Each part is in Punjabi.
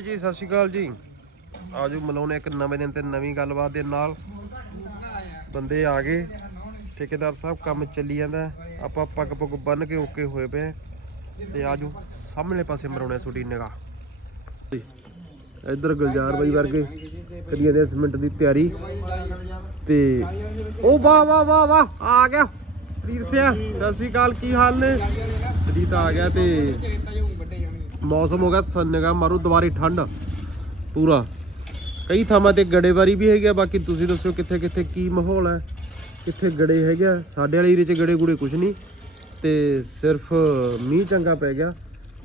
ਜੀ, ਸਤਿ ਸ਼੍ਰੀ ਅਕਾਲ ਜੀ। ਆਜੋ ਮਿਲਾਉਣੇ ਇੱਕ ਨਵੇਂ ਦਿਨ ਤੇ ਨਵੀਂ ਗੱਲਬਾਤ ਦੇ ਨਾਲ। ਬੰਦੇ ਆ ਗਏ। ਠੇਕੇਦਾਰ ਸਾਹਿਬ, ਕੰਮ ਚੱਲੀ ਜਾਂਦਾ। ਆਪਾਂ ਪੱਗ ਪੁੱਗ ਬੰਨ ਕੇ ਓਕੇ ਹੋਏ ਪਏ ਤੇ ਆਜੋ, ਸਾਹਮਣੇ ਪਾਸੇ ਮਰਾਉਣੇ ਛੋਟੀ ਨਿਗਾਹ। ਇੱਧਰ ਗੁਲਜ਼ਾਰ ਬਾਈ ਵਰਗੇ ਕਰੀ ਜਾਂਦੇ ਆ ਦੀ ਤਿਆਰੀ। ਤੇ ਉਹ ਵਾਹ ਵਾਹ ਵਾਹ ਵਾਹ, ਆ ਗਿਆ। ਪ੍ਰੀਤ ਸਿਆ, ਸਤਿ ਸ਼੍ਰੀ ਅਕਾਲ, ਕੀ ਹਾਲ ਨੇ? ਪ੍ਰੀਤ ਆ ਗਿਆ ਤੇ ਮੌਸਮ ਹੋ ਗਿਆ ਸੰਨੇਗਾ ਮਾਰੂ, ਦੁਬਾਰੇ ਠੰਡ। ਪੂਰਾ। ਕਈ ਥਾਵਾਂ ਤੇ ਗੜੇਵਾਰੀ ਵੀ ਹੈਗੀ ਆ, ਬਾਕੀ ਤੁਸੀਂ ਦੱਸੋ ਕਿੱਥੇ ਕਿੱਥੇ ਕੀ ਮਾਹੌਲ ਹੈ, ਕਿੱਥੇ ਗੜੇ ਹੈਗੇ ਆ। ਸਾਡੇ ਵਾਲੇ ਏਰੀਏ 'ਚ ਗੜੇ ਗੁੜੇ ਕੁਝ ਨਹੀਂ। ਤੇ ਸਿਰਫ ਮੀਂਹ ਚੰਗਾ ਪੈ ਗਿਆ,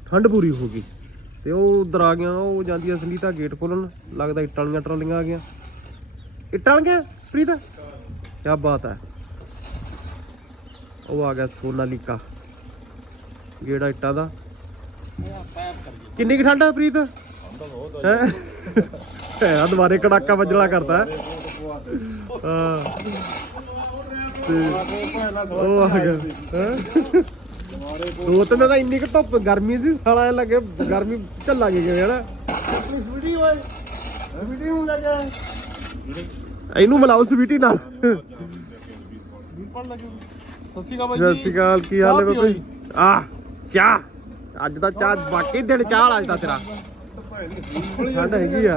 ਠੰਡ ਪੂਰੀ ਹੋ ਗਈ। ਤੇ ਉਹ ਉਧਰ ਆ ਗਿਆ, ਉਹ ਜਾਂਦੀ ਆ ਸੰਗੀਤਾ ਗੇਟ ਖੋਲਣ। ਲੱਗਦਾ ਇੱਟਾਂ ਵਾਲੀਆਂ ਟਰਾਲੀਆਂ ਆ ਗਈਆਂ। ਇੱਟਾਂ ਵਾਲੀਆਂ ਪ੍ਰੀਤ? ਕੀ ਬਾਤ ਹੈ। ਉਹ ਆ ਗਿਆ ਸੋਨਾਲੀਕਾ। ਗੇੜਾ ਇੱਟਾਂ ਦਾ। ਕਿੰਨੀ ਕੁ ਠੰਡ ਆ ਪ੍ਰੀਤ? ਹੈ? ਹੈ ਦੁਬਾਰੇ ਕੜਾਕਾ ਵੱਜਣਾ ਕਰਦਾ। ਹੈ। ਹਾਂ ਤੇ ਉਹ ਆ ਗਿਆ। ਹੈਂ? ਦੋ ਤਿੰਨ ਤਾਂ ਇੰਨੀ ਕੁ ਧੁੱਪ ਗਰਮੀ ਸੀ ਸਾਲਾ ਐਂ ਲੱਗੇ ਗਰਮੀ ਝੱਲਾਂਗੇ ਕਿਵੇਂ ਹਨਾ? ਇਹਨੂੰ ਮਿਲਾਓ ਸਵੀਟੀ ਨਾਲ। ਸਸੀ ਕਾ ਸਤਿ ਸ਼੍ਰੀ ਅਕਾਲ ਕੀ ਹਾਲ ਹੈ ਬਾਬੇ ਆ ਚਾਹ। ਅੱਜ ਦਾ ਚਾਹ ਬਾਕੀ ਦਿਨ ਚਾਹ ਅੱਜ ਦਾ ਤੇਰਾ। ਠੰਡ ਹੈਗੀ ਆ।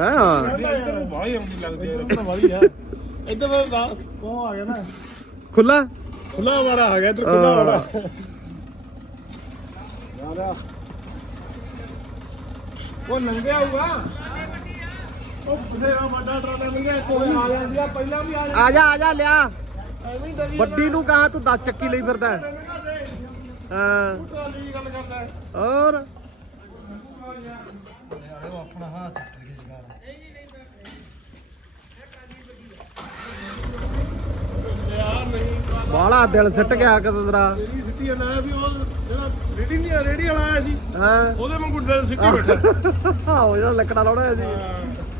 ਇੱਧਰ ਬਾਹਲੀ ਆਉਂਦੀ ਲੱਗਦੀ ਹੈ ਰੱਖਣ ਵਾਲੀ ਆ ਇੱਧਰ ਕੌਣ ਆ ਗਿਆ ਨਾ। ਖੁੱਲਾ ਖੁੱਲਾ ਵਾਲਾ ਆ ਗਿਆ ਇੱਧਰ ਖੁੱਲਾ ਵਾਲਾ। ਉਹ ਲੰਘਿਆ ਹੋਊਗਾ। ਉਹ ਬਥੇਰਾ ਵੱਡਾ ਟਰਾਲਾ ਲੰਘਿਆ ਕੋਈ ਆ ਜਾਂਦੀ ਆ ਪਹਿਲਾਂ ਵੀ ਆ ਆ ਜਾ ਆ ਜਾ ਲਿਆ। ਵੱਡੀ ਨੂੰ ਕਹਾ ਤੂੰ 10 ਚੱਕੀ ਲਈ ਫਿਰਦਾ। ਹੈ। ਹਾਂ ਟਰਾਲੀ ਦੀ ਗੱਲ ਕਰਦਾ ਹੈ। ਹੋਰ? ਆਪਣਾ ਹੱਥ ਯਾਰ ਨਹੀਂ ਬਾਹਲਾ ਦਿਲ ਸਿੱਟ ਗਿਆ ਕਦੋਂ ਤੇਰਾ। ਰੇੜੀ ਸਿੱਟੀ ਜਾਂਦਾ ਹੈ ਵੀ ਉਹ ਜਿਹੜਾ ਰੇੜੀ ਨਹੀਂ ਰੇੜੀ ਵਾਲਾ ਆਇਆ ਸੀ ਹਾਂ। ਉਹਦੇ ਵਾਂਗੂ ਦਿਲ ਸਿੱਟੀ ਬੈਠਾ। ਉਹ ਜਿਹੜਾ ਲੱਕੜਾ ਲਾਉਣਾ ਸੀ।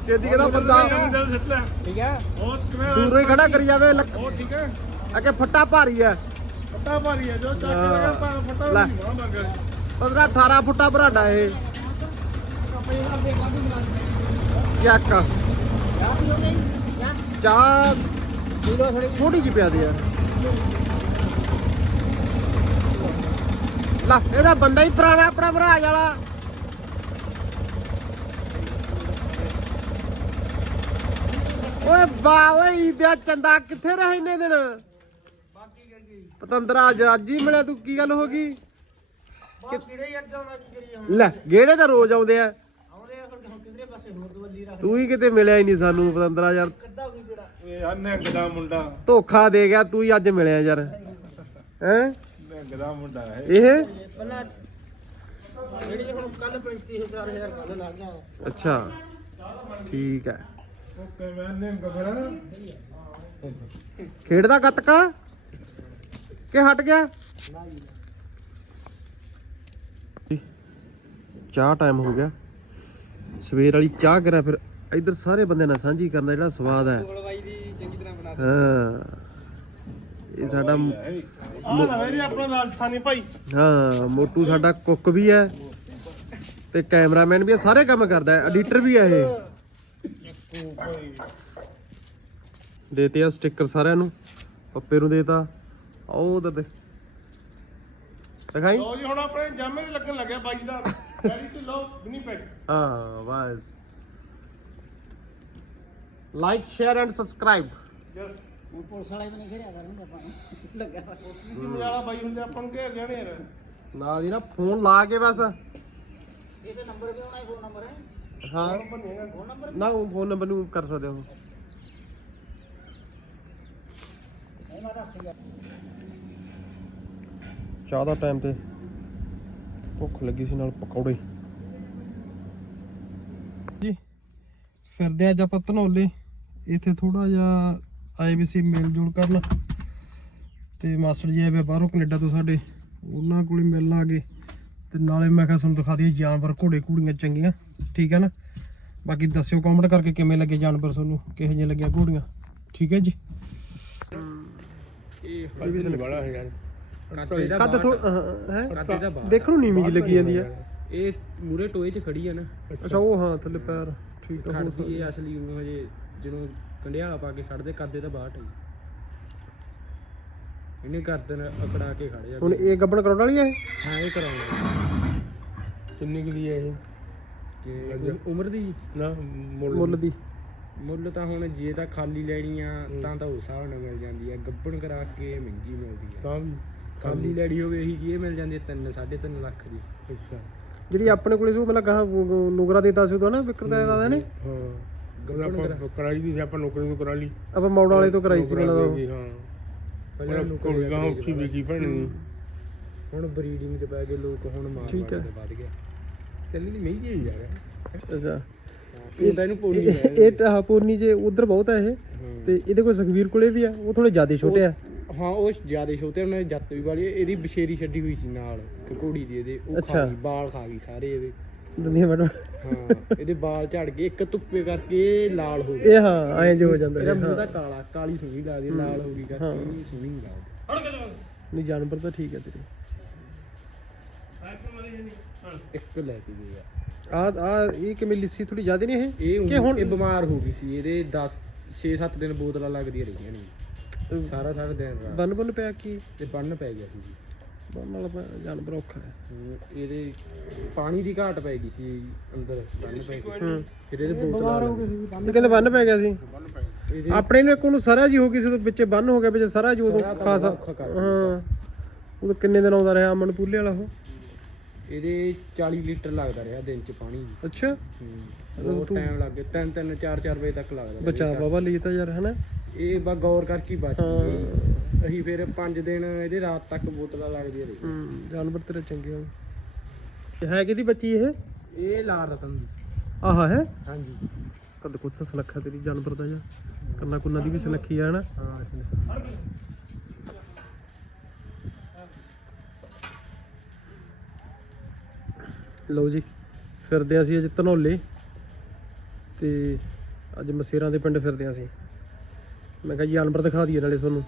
ਛੇਤੀ ਕਹਿੰਦਾ ਬੰਦਾ। ਦਿਲ ਸਿੱਟ ਲੈ ਠੀਕ ਹੈ। ਉਹ ਕਿਵੇਂ ਦੂਰੋਂ ਹੀ ਖੜਾ ਕਰੀ ਜਾਵੇ ਲੱਕ- ਉਹ ਠੀਕ ਹੈ। ਅੱਗੇ ਫੱਟਾ ਭਾਰੀ ਹੈ। ਫੱਟਾ ਭਾਰੀ ਹੈ ਜੋ ਚੱਕ ਹਾਂ। ਲਗਾ ਪਰ ਫੱਟਾ ਲੈ। ਨਹੀਂ ਬੜਾ ਮੰਗਾ 15 18 ਫੁੱਟਾ ਭਰਾਡਾ ਇਹ। ਚੱਕ। ਚਾਹ ਥੋੜੀ ਜਿਹੀ ਪਿਆ ਦੇ ਯਾਰ ਲਾ ਇਹਦਾ ਬੰਦਾ ਹੀ ਪੁਰਾਣਾ ਆਪਣਾ ਮਹਾਰਾਜ ਵਾਲਾ। ਓਏ ਵਾਹ ਓਏ ਈਦਿਆ ਚੰਦਾ ਕਿੱਥੇ ਰਹੇ ਇੰਨੇ ਦਿਨ? ਪਤੰਦਰਾ ਅੱਜ ਅੱਜ ਹੀ ਮਿਲਿਆ ਤੂੰ ਕੀ ਗੱਲ ਹੋ ਗਈ? ਕਿਹੜੇ ਅੱਜ ਆਉਣਾ ਕੀ ਕਰੀਏ ਲੈ ਗੇੜੇ ਤਾਂ ਰੋਜ਼ ਆਉਂਦੇ ਆ। ਆਉਂਦੇ ਆ ਫਿਰ ਹੁਣ ਕਿਧਰੇ ਪਾਸੇ ਹੋਰ ਦਵੱਲੀ ਰੱਖ ਤੂੰ ਹੀ ਕਿਤੇ ਮਿਲਿਆ ਹੀ ਨਹੀਂ ਸਾਨੂੰ ਪਤੰਦਰਾ ਯਾਰ। ਏ ਮੁੰਡਾ। ਧੋਖਾ ਦੇ ਗਿਆ ਤੂੰ ਹੀ ਅੱਜ ਮਿਲਿਆ ਯਾਰ। ਹੈ? ਮੁੰਡਾ ਇਹ। ਪਹਿਲਾਂ ਜਿਹੜੀ ਹੁਣ ਕੱਲ 35000 ਕੱਲ ਲੱਗ ਗਿਆ। ਅੱਛਾ ਠੀਕ ਹੈ। ਓਕੇ ਮੈਂ ਨਿਹੰਗ ਫਿਰ ਖੇਡਦਾ ਗੱਤਕਾ ਕਿ ਹਟ ਗਿਆ? ਚਾਹ ਟਾਈਮ ਹੋ ਗਿਆ। ਸਵੇਰ ਵਾਲੀ ਚਾਹ ਕਰਾਂ ਫਿਰ। ਇੱਧਰ ਸਾਰੇ ਬੰਦੇ ਨਾਲ ਸਾਂਝੀ ਕਰਨ ਦਾ ਜਿਹੜਾ ਸਵਾਦ ਹੈ। ਬਾਈ ਦੀ ਚੰਗੀ ਤਰ੍ਹਾਂ ਬਣਾ ਹਾਂ। ਇਹ ਸਾਡਾ ਆ ਨਵੇਂ ਦੀ ਆਪਣਾ ਰਾਜਸਥਾਨੀ ਭਾਈ। ਹਾਂ ਮੋਟੂ ਸਾਡਾ ਕੁੱਕ ਵੀ ਹੈ ਤੇ ਕੈਮਰਾਮੈਨ ਵੀ ਹੈ ਸਾਰੇ ਕੰਮ ਕਰਦਾ ਹੈ ਐਡੀਟਰ ਵੀ ਹੈ ਇਹ। ਦੇਤੇ ਆ ਸਟicker ਸਾਰਿਆਂ ਨੂੰ ਪੱਪੇ ਨੂੰ ਦੇਤਾ। ਉਹ ਤਾਂ ਦੇ ਦਿਖਾਈ? ਲੋ ਜੀ ਹੁਣ ਆਪਣੇ ਜਾਮੇ ਦੇ ਲੱਗਣ ਲੱਗਿਆ ਬਾਈ ਦਾ। ਵੈਰੀ ਟੂ ਲੋ ਵਿਨੀ ਪੈਕ ਹਾਂ ਬਸ। Like share and subscribe yes police ਵਾਲੇ ਵੀ ਨਹੀਂ ਘੇਰਿਆ ਕਰਨਗੇ ਆਪਾਂ ਨੂੰ। ਲੱਗਾ ਵਾ। ਕੀ ਮਜਾਲਾ ਬਾਈ ਹੁੰਦੇ ਆਪਾਂ ਨੂੰ ਘੇਰ ਜਾਣੇ ਯਾਰ। ਨਾਲ ਦੀ ਨਾ ਫੋਨ ਲਾ ਕੇ ਬਸ। ਇਹਦਾ ਨੰਬਰ ਕਿਉਂ ਨਾ ਫੋਨ ਨੰਬਰ ਹੈ? ਹਾਂ। ਨੰਬਰ ਨਹੀਂ ਹੈਗਾ। ਫੋਨ ਨੰਬਰ ਨਾ ਫੋਨ ਨੰਬਰ ਨੂੰ ਕਰ ਸਕਦੇ ਹੋ। ਨਹੀਂ ਮੈਂ ਦੱਸ ਗਿਆ। ਚਾਹ ਦਾ ਟਾਈਮ ਤੇ ਭੁੱਖ ਲੱਗੀ ਸੀ ਨਾਲ ਪਕੌੜੇ। ਜੀ ਫਿਰਦੇ ਅੱਜ ਆਪਾਂ ਧਨੌਲੇ। ਇੱਥੇ ਥੋੜਾ ਜਿਹਾ ਆਏ ਵੀ ਸੀ ਮੇਲ ਜੋਲ ਕਰਨ। ਤੇ ਮਾਸਟਰ ਜੀ ਆਏ ਬਾਹਰੋਂ ਕੈਨੇਡਾ ਤੋਂ ਸਾਡੇ। ਉਹਨਾਂ ਕੋਲੇ ਮਿਲਣ ਆ ਗਏ। ਤੇ ਨਾਲੇ ਮੈਂ ਕਿਹਾ ਤੁਹਾਨੂੰ ਦਿਖਾ ਦਈਏ ਜਾਨਵਰ ਘੋੜੇ ਘੂੜੀਆਂ ਚੰਗੀਆਂ। ਠੀਕ ਹੈ ਨਾ? ਬਾਕੀ ਦੱਸਿਓ ਕਮੈਂਟ ਕਰਕੇ ਕਿਵੇਂ ਲੱਗੇ ਜਾਨਵਰ ਤੁਹਾਨੂੰ? ਕਿਹੋ ਜਿਹੇ ਲੱਗੀਆਂ ਘੋੜੀਆਂ? ਠੀਕ ਹੈ ਜੀ? ਇਹ ਵੀ ਬੜਾ ਹੈ ਯਾਰ ਕੱਦ ਹੈ? ਦੇਖਣ ਨੂੰ ਨੀਵੀਂ ਜਿਹੀ ਲੱਗੀ ਜਾਂਦੀ ਹੈ ਇਹ ਮੂਰੇ ਟੋਏ 'ਚ ਖੜੀ ਆ ਨਾ। ਅੱਛਾ ਉਹ ਹਾਂ ਥੱਲੇ ਪੈਰ ਠੀਕ ਆ ਹੋ ਖੜਦੀ ਇਹ ਅਸਲੀ ਉਹ ਹਜੇ ਜਦੋਂ ਕੰਡਿਆਲਾ ਪਾ ਕੇ ਖੜਦੇ ਕਰਦੇ ਤਾਂ ਬਾਹਟ ਹੈ ਇਹਨੇ ਗਰਦਨ ਅਕੜਾ ਕੇ ਖੜ ਜਾ ਹੁਣ ਇਹ ਗੱਬਣ ਕਰਾਉਣ ਵਾਲੀ ਹੈ ਇਹ? ਹਾਂ ਇਹ ਕਰਾਉਣਾ ਕਿੰਨੀ ਕੁ ਦੀ ਹੈ ਇਹ? ਕਿ ਉਮ- ਉਮਰ ਦੀ? ਨਾ ਮੁੱਲ ਦੀ। ਮੁੱਲ ਤਾਂ ਹੁਣ ਜੇ ਤਾਂ ਖਾਲੀ ਲੈਣੀ ਆ ਤਾਂ ਤਾਂ ਉਸ ਹਿਸਾਬ ਨਾਲ ਮਿਲ ਜਾਂਦੀ ਆ। ਗੱਬਣ ਕਰਾ ਕੇ ਮਹਿੰਗੀ ਮਿਲਦੀ ਆ। ਤਾਂ ਵੀ। ਖਾਲੀ ਲੈਣੀ ਹੋਵੇ ਇਹੀ ਜੀ ਇਹ ਮਿਲ ਜਾਂਦੀ 3 3.5 ਲੱਖ ਦੀ ਅੱਛਾ। ਜਿਹੜੀ ਆਪਣੇ ਕੋਲੇ ਸੀ ਉਹ ਪਹਿਲਾਂ ਕਹਾ ਨੁਗਰਾ ਦਿੱਤਾ ਸੀ ਉਹਦਾ ਨਾ ਵਿਕਰਦਾ ਇਹਦਾ ਨੇ? ਹਾਂ ਗੱਲ ਆਪਾਂ ਕਰਾਈ ਦੀ ਸੀ ਆਪਾਂ ਨੌਕਰੀ ਤੋਂ ਕਰਾ ਲਈ। ਆਪਾਂ ਮੌੜ ਵਾਲੇ ਤੋਂ ਕਰਾਈ ਸੀ ਦੇ ਹਾਂ। ਪਹਿਲਾਂ ਕੋਲ ਗਾਂ ਭੈਣੀ ਹੁਣ ਬਰੀਡਿੰਗ 'ਚ ਪੈ ਗਏ ਲੋਕ ਹੁਣ ਮਾਰ ਠੀਕ ਹੈ। ਵੱਧ ਗਿਆ। ਚੱਲੀ ਦੀ ਮਹਿੰਗੀ ਹੀ ਯਾਰ। ਅੱਛਾ। ਇਹ ਤਾਂ ਇਹਨੂੰ ਪੋਣੀ ਇਹ ਇਹ ਤਾਂ ਪੂਰਨੀ ਜੇ ਉਧਰ ਬਹੁਤ ਹੈ ਇਹ। ਤੇ ਇਹਦੇ ਕੋਲ ਸੁਖਵੀਰ ਕੋਲੇ ਵੀ ਆ ਉਹ ਥੋੜੇ ਜ਼ਿਆਦਾ ਛੋਟੇ ਆ। ਹਾਂ ਉਹ ਜ਼ਿਆਦਾ ਛੋਟੇ ਉਹਨੇ ਜੱਤ ਵੀ ਵਾਲੀ ਇਹਦੀ ਬਸ਼ੇਰੀ ਛੱਡੀ ਹੋਈ ਸੀ ਨਾਲ ਇੱਕ ਘੋੜੀ ਦੀ ਇਹਦੇ ਉਹ ਅੱਛਾ। ਖਾ ਗਈ ਬਾਲ ਖਾ ਗਈ ਸਾਰੇ ਇਹਦੇ। ਦੁਨੀਆ ਬੜ ਹਾਂ ਇਹਦੇ ਬਾਲ ਝੜ ਗਏ ਇੱਕ ਧੁੱਪੇ ਕਰਕੇ ਇਹ ਲਾਲ ਹੋ ਗਿਆ ਇਹ ਹਾਂ ਐਂ ਜੋ ਹੋ ਜਾਂਦਾ ਇਹਦਾ ਇਹ, ਮੂੰਹ ਹਾਂ। ਤਾਂ ਕਾਲਾ ਕਾਲੀ ਸੁਣੀ ਲੱਗਦੀ ਲਾਲ ਹੋ ਗਈ। ਕਰਕੇ ਸੁਣੀ ਨਹੀਂ ਲੱਗਦੀ ਨਹੀਂ ਜਾਨਵਰ ਤਾਂ ਠੀਕ ਹੈ ਤੇਰੇ। ਇੱਕ ਲੈ ਕੇ ਗਏ ਆ। ਆ ਇਹ ਕਿਵੇਂ ਲਿੱਸੀ ਥੋੜੀ ਜ਼ਿਆਦਾ ਨਹੀਂ ਇਹ? ਇਹ ਕਿ ਹੁਣ ਇਹ ਬਿਮਾਰ ਹੋ ਗਈ ਸੀ ਇਹਦੇ 10 6-7 ਦਿਨ ਬੋਤਲਾਂ ਲੱਗਦੀਆਂ ਰਹੀਆਂ ਨੇ। ਸਾਰਾ ਸਾਰਾ ਦਿਨ ਰਾਤ। ਬੰਨ ਬੰਨ ਪਿਆ ਕੀ? ਤੇ ਬੰਨ ਪੈ ਗਿਆ ਸੀ ਜੀ। ਬੰਨ ਵਾਲਾ ਪਿਆ, ਜਾਨਵਰ ਔਖਾ ਹੈ। ਹਮ, ਇਹਦੇ ਪਾਣੀ ਦੀ ਘਾਟ ਪੈ ਗਈ ਸੀ ਅੰਦਰ ਬੰਨ ਪੈ ਗਈ। ਹੂੰ। ਫਿਰ ਇਹਦੇ ਬੋਤਲਾਂ ਲੱਗ ਗਈ। ਕਹਿੰਦੇ ਬੰਨ ਪੈ ਗਿਆ ਸੀ। ਇਹਦੇ ਆਪਣੇ ਨੂੰ ਇੱਕ ਉਹਨੂੰ ਸਾਰਾ ਜੀ ਹੋ ਗਈ ਸੀ ਉਦੋਂ ਵਿੱਚੇ ਬੰਨ ਹੋ ਗਿਆ ਵਿੱਚ ਸਾਰਾ ਜੀ ਉਦੋਂ ਤਾਂ ਖਾਸਾ ਬੜਾ ਔਖਾ ਕਰ ਹਾਂ। ਉਦੋਂ ਕਿੰਨੇ ਦਿਨ ਆਉਂਦਾ ਰਿਹਾ ਅਮਨ ਪੂਲੇ ਵਾਲਾ ਉਹ। ਇਹਦੇ 40 ਲੀਟਰ ਲੱਗਦਾ ਰਿਹਾ ਦਿਨ ਚ ਪਾਣੀ ਅੱਛਾ। ਬਹੁਤ ਟਾਈਮ ਲੱਗ ਗਿਆ। ਤਿੰਨ ਤਿੰਨ ਚਾਰ ਚਾਰ ਵਜੇ ਤੱਕ ਲੱਗਦਾ ਰਿਹਾ। ਬਚਾ ਬਾਬਾ ਲਈ ਤਾਂ ਯਾਰ ਹਨਾ? ਇਹ ਬਾ ਗੌਰ ਕਰਕੇ ਹੀ ਬਚ। ਗਈ। ਅਸੀਂ ਫਿਰ 5 ਦਿਨ ਇਹਦੇ ਰਾਤ ਤੱਕ ਬੋਤਲਾਂ ਲੱਗਦੀਆਂ ਰਹੀ ਹੂੰ ਜਾਨਵਰ ਤੇਰੇ ਚੰਗੇ ਹੋਣ। ਇਹ ਹੈ ਕਿਹਦੀ ਬੱਚੀ ਇਹ? ਇਹ ਲਾਲ ਰਤਨ ਦੀ। ਆਹਾ ਹੈ? ਹਾਂਜੀ। ਕਦ ਕੁੱਤ ਸਲੱਖਾ ਤੇਰੀ ਜਾਨਵਰ ਦਾ ਜਾਂ ਕੰਨਾ ਕੁੰਨਾ ਦੀ ਵੀ ਸਲੱਖੀ ਆ ਹਨਾ? ਹਾਂ ਲਓ ਜੀ, ਫਿਰਦੇ ਹਾਂ ਅਸੀਂ ਅੱਜ ਧਨੋਲੇ ਤੇ ਅੱਜ ਮਸੇਰਾਂ ਦੇ ਪਿੰਡ ਫਿਰਦੇ ਹਾਂ ਅਸੀਂ। ਮੈਂ ਕਿਹਾ ਜੀ ਜਾਨਵਰ ਦਿਖਾ ਦਈਏ ਨਾਲੇ ਤੁਹਾਨੂੰ।